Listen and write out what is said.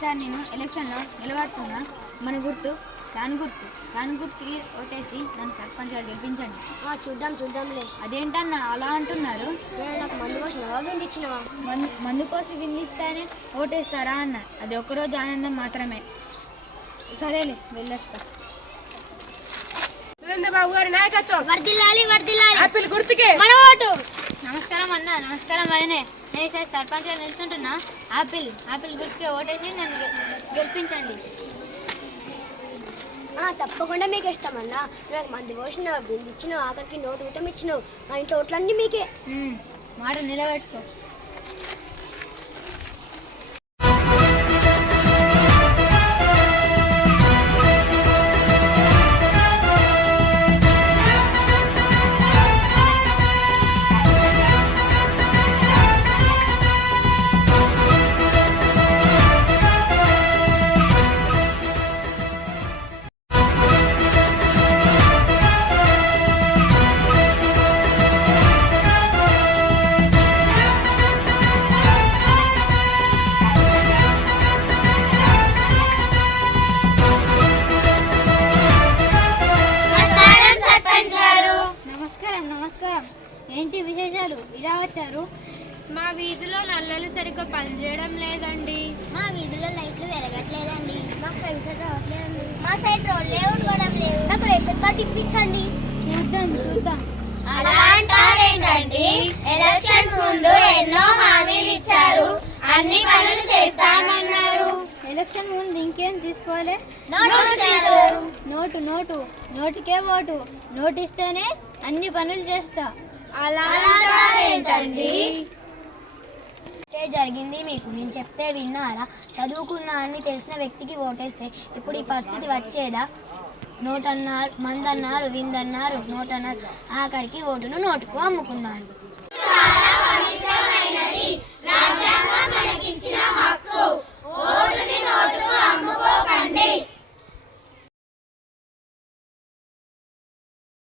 ఈసారి నేను ఎలక్షన్లో నిలబడుతున్నా. మన గుర్తు ఫ్యాన్ గుర్తుకి ఓటేసి నన్ను సర్పంచ్గా గెలిపించండి. చూద్దాంలే. అదేంటన్నా అలా అంటున్నారు? నాకు మందు పోసినవా విండిచ్చినవా? మందు పోసి విండిస్తేనే ఓటేస్తారా అన్న. అది ఒక్కరోజు ఆనందం మాత్రమే. సరేలే వెళ్ళొస్తా. బాబు గారి నాయకత్వం వర్ధిల్లాలి. ఆపిల్ గుర్తుకే మన ఓటు. నమస్కారం అన్న. నమస్కారం వదినే. నేను ఈసారి సర్పంచ్గా నిల్చుంటున్నా. ఆపిల్ గుర్తుకే ఓటేసి నన్ను గెలిపించండి. తప్పకుండా మీకు ఇస్తామన్నా. నాకు మంది పోసినావు, బిల్లు ఇచ్చినావు, ఆఖరికి నోటు ఊతం ఇచ్చినావు. మా ఇంట్లో ఓట్లన్నీ మీకే. మాట నిలబెట్టుకో. నమస్కారం. ఏంటి విశేషాలు? ఇలా వచ్చారు? మా వీధిలో నల్లలు సరిగ్గా పనిచేయడం లేదండి. మా వీధిలో లైట్లు వెలగట్లేదండి. మా ఫ్రెండ్స్ రావట్లేదండి. మా సైడ్ రోడ్లే ఉండడం లేదు. నాకు రేషన్ కార్డు ఇప్పించండి. చూద్దాం. అలా అంటారేంటండి? ఎలక్షన్స్ ముందు ఎన్నో హామీలు ఇచ్చారు, అన్ని పనులు చేస్తామన్నారు. ఎలక్షన్ ముందు ఇంకేం తీసుకోలే? నోటుకే ఓటు. నోటిస్తేనే అన్ని పనులు చేస్తా. అలా అంటారేంటండి? జరిగింది మీకు నేను చెప్తే విన్నారా? చదువుకున్నా అని తెలిసిన వ్యక్తికి ఓటేస్తే ఇప్పుడు ఈ పరిస్థితి వచ్చేదా? నోటన్నారు, మందన్నారు, విందన్నారు, నోటన్నారు, ఆఖరికి ఓటును నోటుకు అమ్ముకున్నారు.